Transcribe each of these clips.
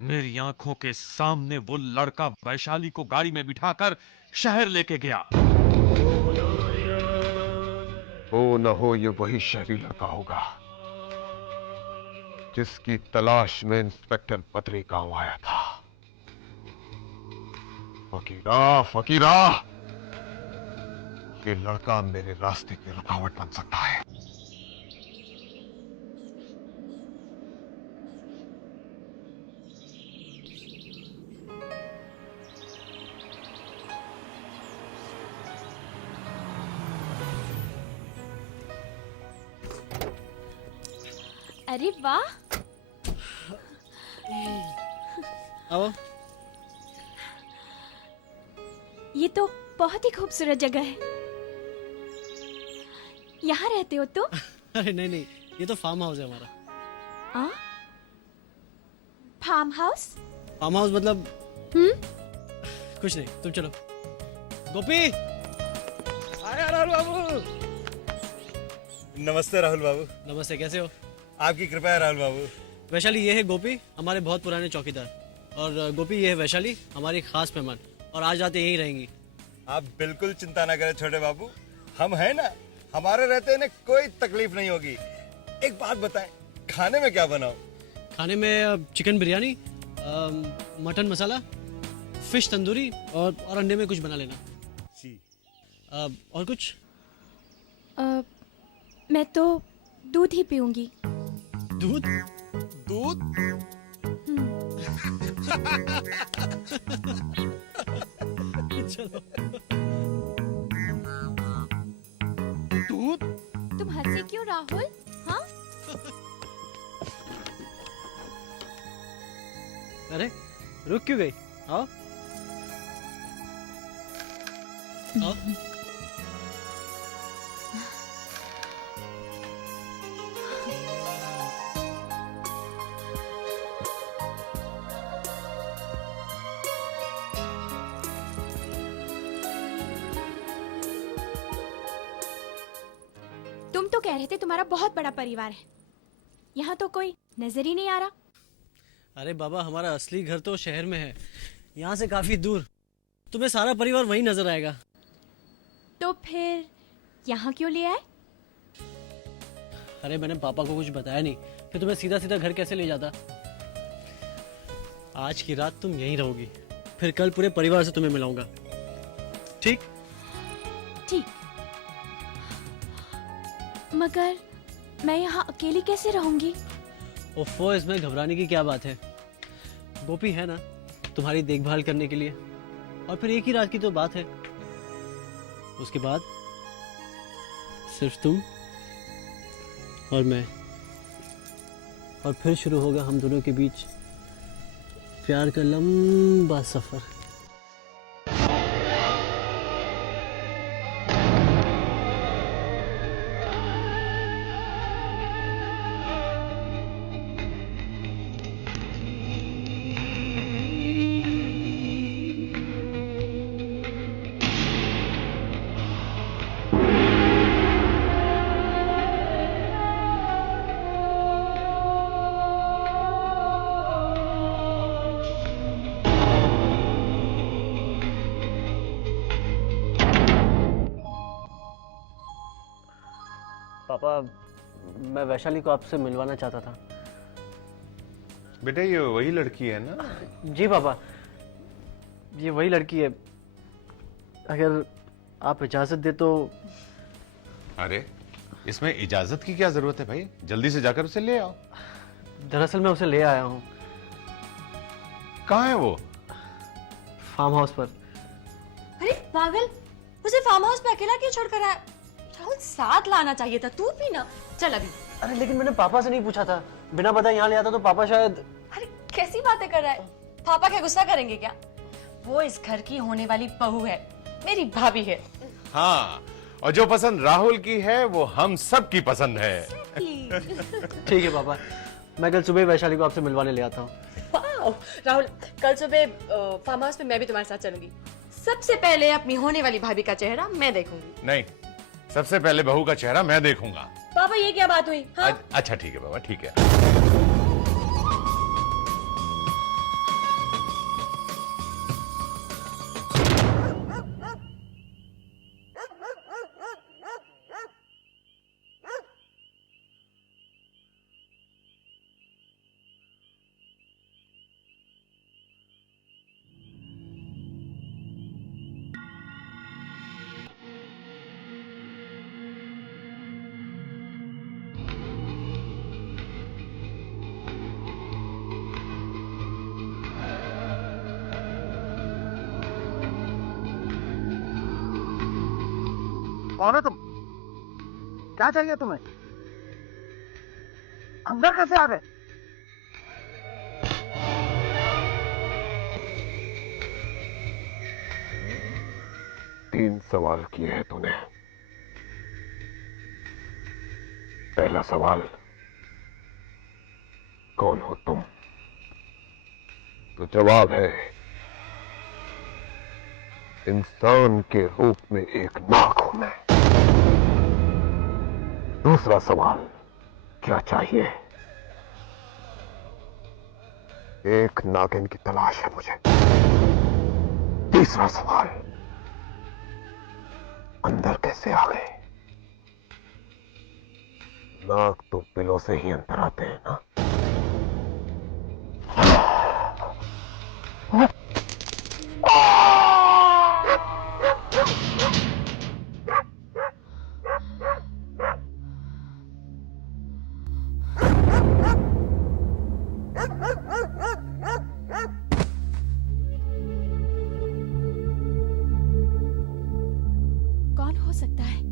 मेरी आंखों के सामने वो लड़का वैशाली को गाड़ी में बिठाकर शहर लेके गया। हो न हो ये वही शहरी लड़का होगा जिसकी तलाश में इंस्पेक्टर बद्री गांव आया था। फकीरा, फकीरा, ये लड़का मेरे रास्ते की रुकावट बन सकता है। अरे वाह, आओ। ये तो बहुत ही खूबसूरत जगह है। यहाँ रहते हो तुम? अरे नहीं नहीं, ये तो फार्म हाउस है हमारा। आ? Farm house? फार्म हाउस मतलब कुछ नहीं, तुम चलो। गोपी, आया राहुल बाबू। नमस्ते राहुल बाबू। नमस्ते, कैसे हो? आपकी कृपा है राहुल बाबू। वैशाली, ये है गोपी, हमारे बहुत पुराने चौकीदार। और गोपी, ये है वैशाली, हमारी खास मेहमान, और आज रात यहीं रहेंगी। आप बिल्कुल चिंता ना करें छोटे बाबू, हम हैं ना, हमारे रहते इन्हें कोई तकलीफ नहीं होगी। एक बात बताएं, खाने में क्या बनाओ? खाने में चिकन बिरयानी, मटन मसाला, फिश तंदूरी और अंडे में कुछ बना लेना। जी। और कुछ? मैं तो दूध ही पीऊंगी। दूध? दूध? चलो। दूध? तुम हंसे क्यों राहुल? हाँ? अरे रुक क्यों गई? आओ आओ। तुम तो कह रहे थे तुम्हारा बहुत बड़ा परिवार है। यहाँ तो कोई नजर ही नहीं आ रहा। अरे बाबा, हमारा असली घर तो शहर में है, यहाँ से काफी दूर। तुम्हें सारा परिवार वहीं नजर आएगा। तो फिर यहाँ क्यों ले आए? अरे मैंने पापा को कुछ बताया नहीं, फिर तुम्हें सीधा सीधा घर कैसे ले जाता। आज की रात तुम यहीं रहोगी, फिर कल पूरे परिवार से तुम्हें मिलाऊंगा, ठीक? ठीक, मगर मैं यहाँ अकेली कैसे रहूंगी? ओफो, इसमें घबराने की क्या बात है? गोपी है ना तुम्हारी देखभाल करने के लिए। और फिर एक ही रात की तो बात है, उसके बाद सिर्फ तुम और मैं, और फिर शुरू होगा हम दोनों के बीच प्यार का लंबा सफर। पापा, मैं वैशाली को आपसे मिलवाना चाहता था। बेटा, ये वही लड़की है ना? जी पापा, ये वही लड़की है। अगर आप इजाजत दे तो। अरे इसमें इजाजत की क्या जरूरत है भाई, जल्दी से जाकर उसे ले आओ। दरअसल मैं उसे ले आया हूँ। कहाँ है वो? फार्म हाउस पर। अरे पागल, उसे फार्म हाउस पे अकेला क्यों छोड़कर आया? राहुल, साथ लाना चाहिए था। तू भी ना। चल अभी। अरे लेकिन मैंने पापा से नहीं पूछा था, बिना बताए यहाँ ले आता तो पापा शायद। अरे कैसी बातें कर रहा है? पापा क्या गुस्सा करेंगे क्या? वो इस घर की होने वाली बहू है, मेरी भाभी है। हाँ, और जो पसंद राहुल की है वो हम सब की पसंद है। ठीक है पापा, मैं कल सुबह वैशाली को आपसे मिलवाने ले आता हूँ। वाह राहुल, कल सुबह फार्म हाउस पे मैं भी तुम्हारे साथ चलूंगी। सबसे पहले अपनी होने वाली भाभी का चेहरा मैं देखूंगी। नहीं, सबसे पहले बहू का चेहरा मैं देखूंगा। पापा, ये क्या बात हुई? हाँ? अच्छा ठीक है बाबा, ठीक है। कौन है तुम? क्या चाहिए तुम्हें? अंदर कैसे आ गए? तीन सवाल किए हैं तूने। पहला सवाल, कौन हो तुम? तो जवाब है, इंसान के रूप में एक नाग हूं मैं। दूसरा सवाल, क्या चाहिए? एक नागिन की तलाश है मुझे। तीसरा सवाल, अंदर कैसे आ गए? नाग तो बिलों से ही अंदर आते हैं ना। कौन हो सकता है?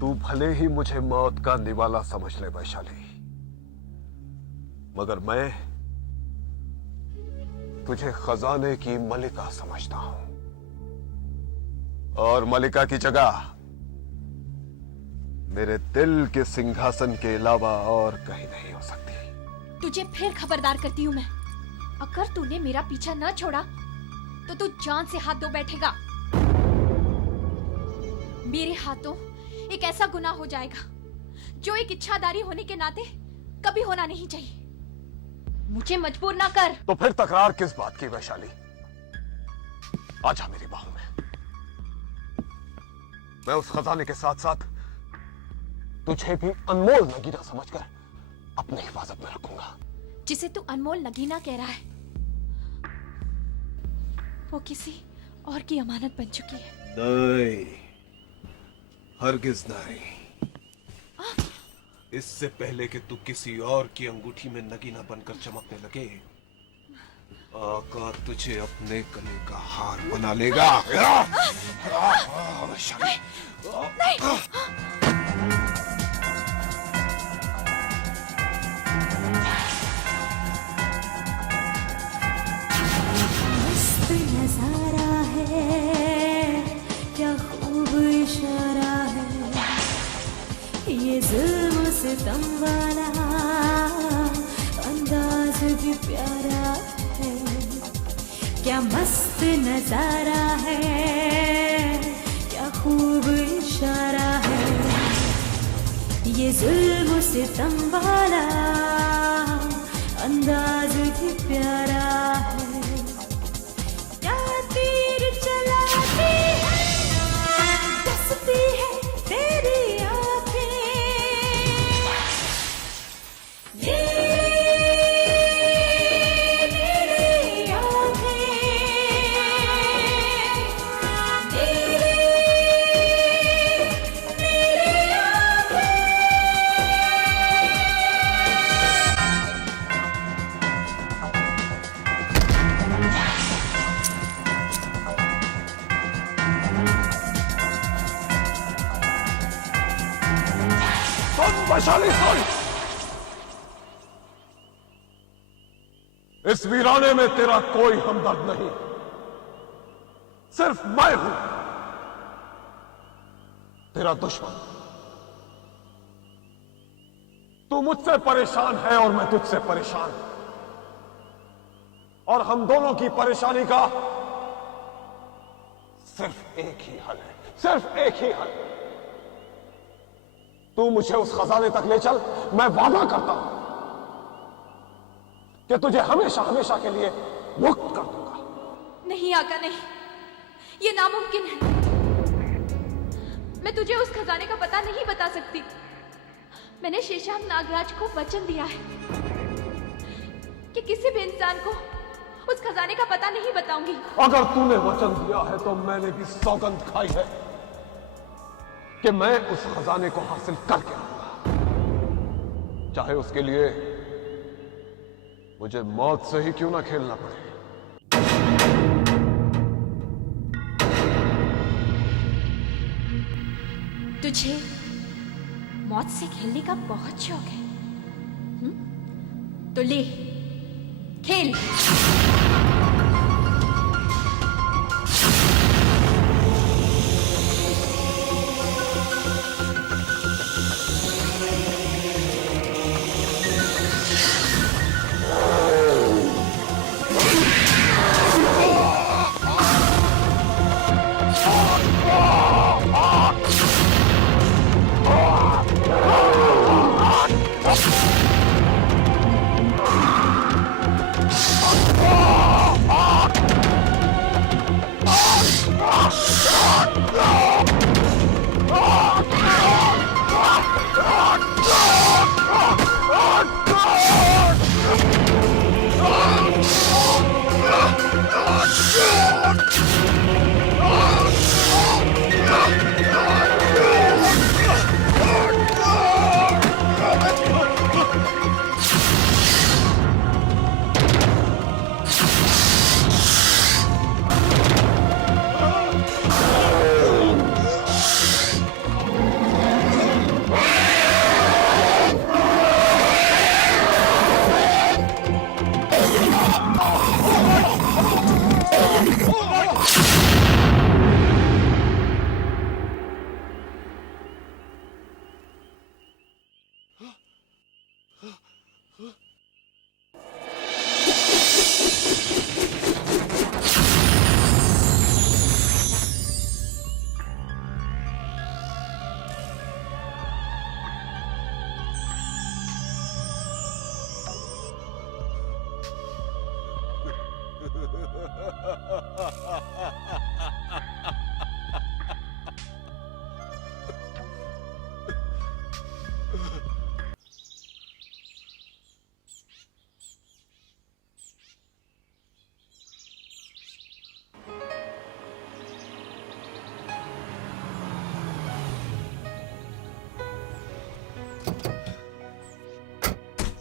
तू भले ही मुझे मौत का निवाला समझ ले वैशाली, मगर मैं तुझे खजाने की मलिका समझता हूं। और मलिका की जगह मेरे दिल के सिंहासन के अलावा और कहीं नहीं हो सकती। तुझे फिर खबरदार करती हूँ मैं, अगर तूने मेरा पीछा न छोड़ा तो तू जान से हाथ धो बैठेगा। मेरे हाथों एक ऐसा गुनाह हो जाएगा जो एक इच्छाधारी होने के नाते कभी होना नहीं चाहिए। मुझे मजबूर ना कर। तो फिर तकरार किस बात की वैशाली? आजा मेरी बाहों में। मैं उस खजाने के साथ साथ तुझे भी अनमोल नगीना समझकर अपनी हिफाजत में रखूंगा। जिसे तू अनमोल नगीना कह रहा है वो किसी और की अमानत बन चुकी है। नहीं, हरगिज नहीं। इससे पहले कि तू किसी और की अंगूठी में नगीना बनकर चमकने लगे, आका तुझे अपने गले का हार बना लेगा। मस्त नजारा है, क्या खूब इशारा है, ये जुल्म सितम वाला अंदाज भी प्यारा है। क्या मस्त नजारा है, क्या खूब इशारा है, ये जुल्म सितम वाला अंदाज भी प्यारा है। क्या तीर चलाती है, डसती है तेरी आंखें, तेरी आंखें, तेरी वैशाली सुन, इस वीराने में तेरा कोई हमदर्द नहीं, सिर्फ मैं हूं तेरा दुश्मन। तू मुझसे परेशान है और मैं तुझसे परेशान हूं, और हम दोनों की परेशानी का सिर्फ एक ही हल है, सिर्फ एक ही हल। तू मुझे उस खजाने तक ले चल, मैं वादा करता हूं कि तुझे हमेशा हमेशा के लिए मुक्त कर दूंगा। नहीं आका, नहीं, ये नामुमकिन है। मैं तुझे उस खजाने का पता नहीं बता सकती। मैंने शेषांग नागराज को वचन दिया है कि किसी भी इंसान को उस खजाने का पता नहीं बताऊंगी। अगर तूने वचन दिया है तो मैंने भी सौगंध खाई है कि मैं उस खजाने को हासिल करके आऊंगा, चाहे उसके लिए मुझे मौत से ही क्यों ना खेलना पड़े। तुझे मौत से खेलने का बहुत शौक है, तो ले, खेल।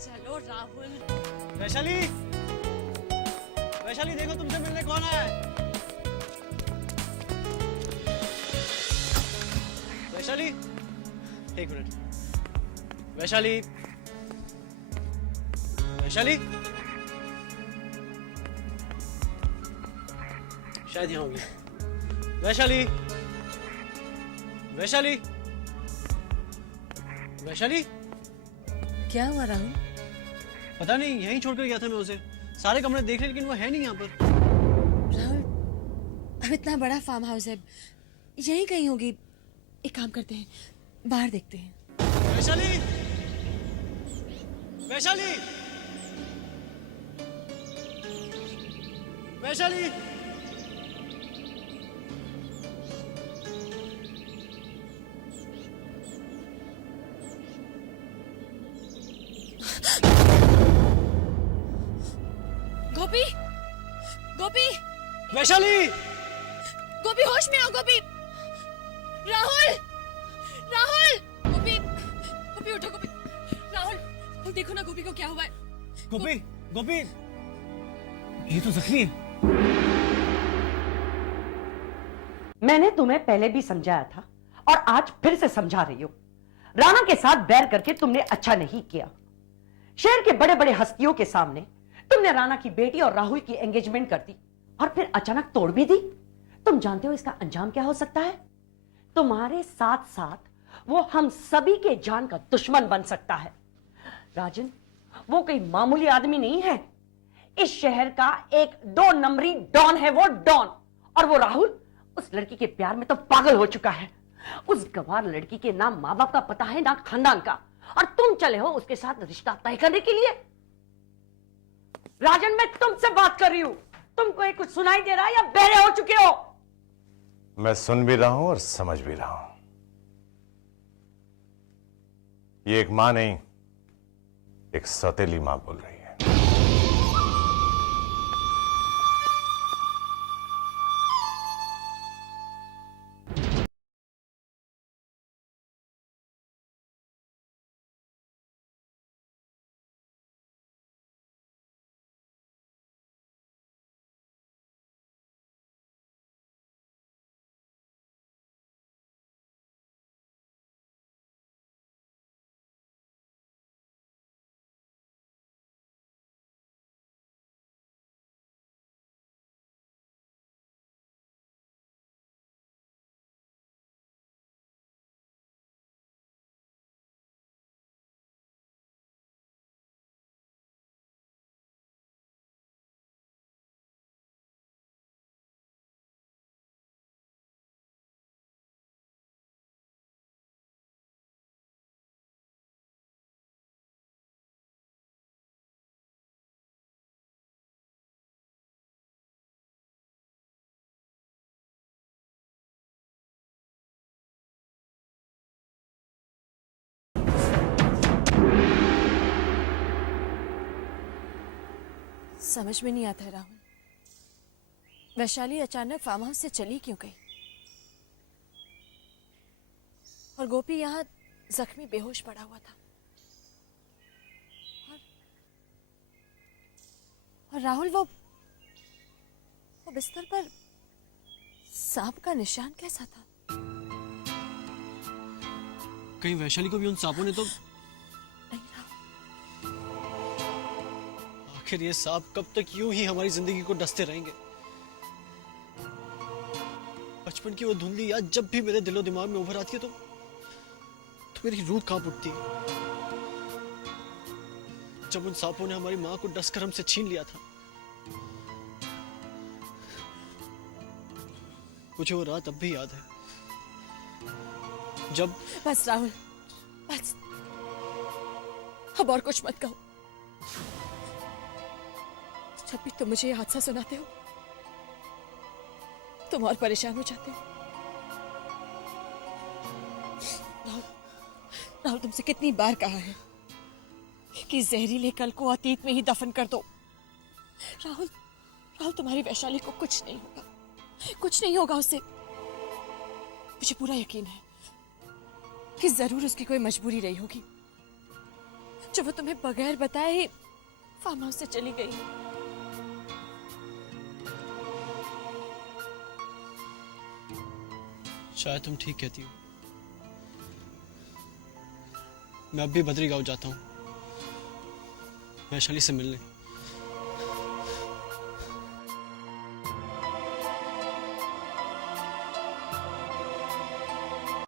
चलो राहुल। वैशाली, वैशाली देखो तुमसे मिलने कौन आया है। वैशाली, एक मिनट। वैशाली, वैशाली, शायद यहाँ होगी। वैशाली, वैशाली, वैशाली, क्या हुआ राहुल? पता नहीं, यहीं छोड़कर गया था मैं उसे। सारे कमरे देख रहे लेकिन वो है नहीं यहाँ पर। राहुल, अब इतना बड़ा फार्म हाउस है, यहीं कहीं होगी। एक काम करते हैं, बाहर देखते हैं। वैशाली, वैशाली, वैशाली, गोपी, गोपी, वैशाली, गोपी होश में आओ। गोपी, राहुल, राहुल, गोपी, गोपी उठो। गोपी, राहुल देखो ना गोपी को क्या हुआ है। गोपी, गोपी, ये तो जख्मी है। मैंने तुम्हें पहले भी समझाया था और आज फिर से समझा रही हूं। राणा के साथ बैर करके तुमने अच्छा नहीं किया। शहर के बड़े बड़े हस्तियों के सामने तुमने राणा की बेटी और राहुल की एंगेजमेंट कर दी और फिर अचानक तोड़ भी दी। तुम जानते हो इसका अंजाम क्या हो सकता है? तुम्हारे साथ साथ वो हम सभी के जान का दुश्मन बन सकता है। राजन, वो कोई मामूली आदमी नहीं है। इस शहर का एक 2 नंबरी डॉन है वो, डॉन। और वो राहुल उस लड़की के प्यार में तो पागल हो चुका है। उस गवार लड़की के ना माँ बाप का पता है ना खानदान का, और तुम चले हो उसके साथ रिश्ता तय करने के लिए। राजन, मैं तुमसे बात कर रही हूं। तुमको ये कुछ सुनाई दे रहा है या बहरे हो चुके हो? मैं सुन भी रहा हूं और समझ भी रहा हूं। ये एक मां नहीं, एक सौतेली मां बोल रही है। समझ में नहीं आता है राहुल, वैशाली अचानक फार्म हाउस से चली क्यों गई? और गोपी यहाँ जख्मी बेहोश पड़ा हुआ था। और राहुल वो बिस्तर पर सांप का निशान कैसा था? कहीं वैशाली को भी उन सांपों ने तो... नहीं राहुल, आखिर ये सांप कब तक यूं ही हमारी जिंदगी को डसते रहेंगे? बचपन की वो धुंधली याद जब भी मेरे दिलो दिमाग में उभर आती है तो मेरी रूह कांप उठती है। जब उन सांपों ने हमारी मां को डसकर हमसे छीन लिया था, मुझे वो रात अब भी याद है जब... बस राहुल, बस, अब और कुछ मत कहो। जब भी तुम मुझे ये हादसा सुनाते हो तुम और परेशान हो जाते हो। राहुल, तुमसे कितनी बार कहा है कि जहरीले कल को अतीत में ही दफन कर दो। राहुल, तुम्हारी वैशाली को कुछ नहीं होगा, कुछ नहीं होगा उससे। मुझे पूरा यकीन है कि जरूर उसकी कोई मजबूरी रही होगी जो वो तुम्हें बगैर बताए फार्म हाउस से चली गई। शायद तुम ठीक कहती हो। मैं अब भी बद्री गांव जाता हूँ वैशाली से मिलने।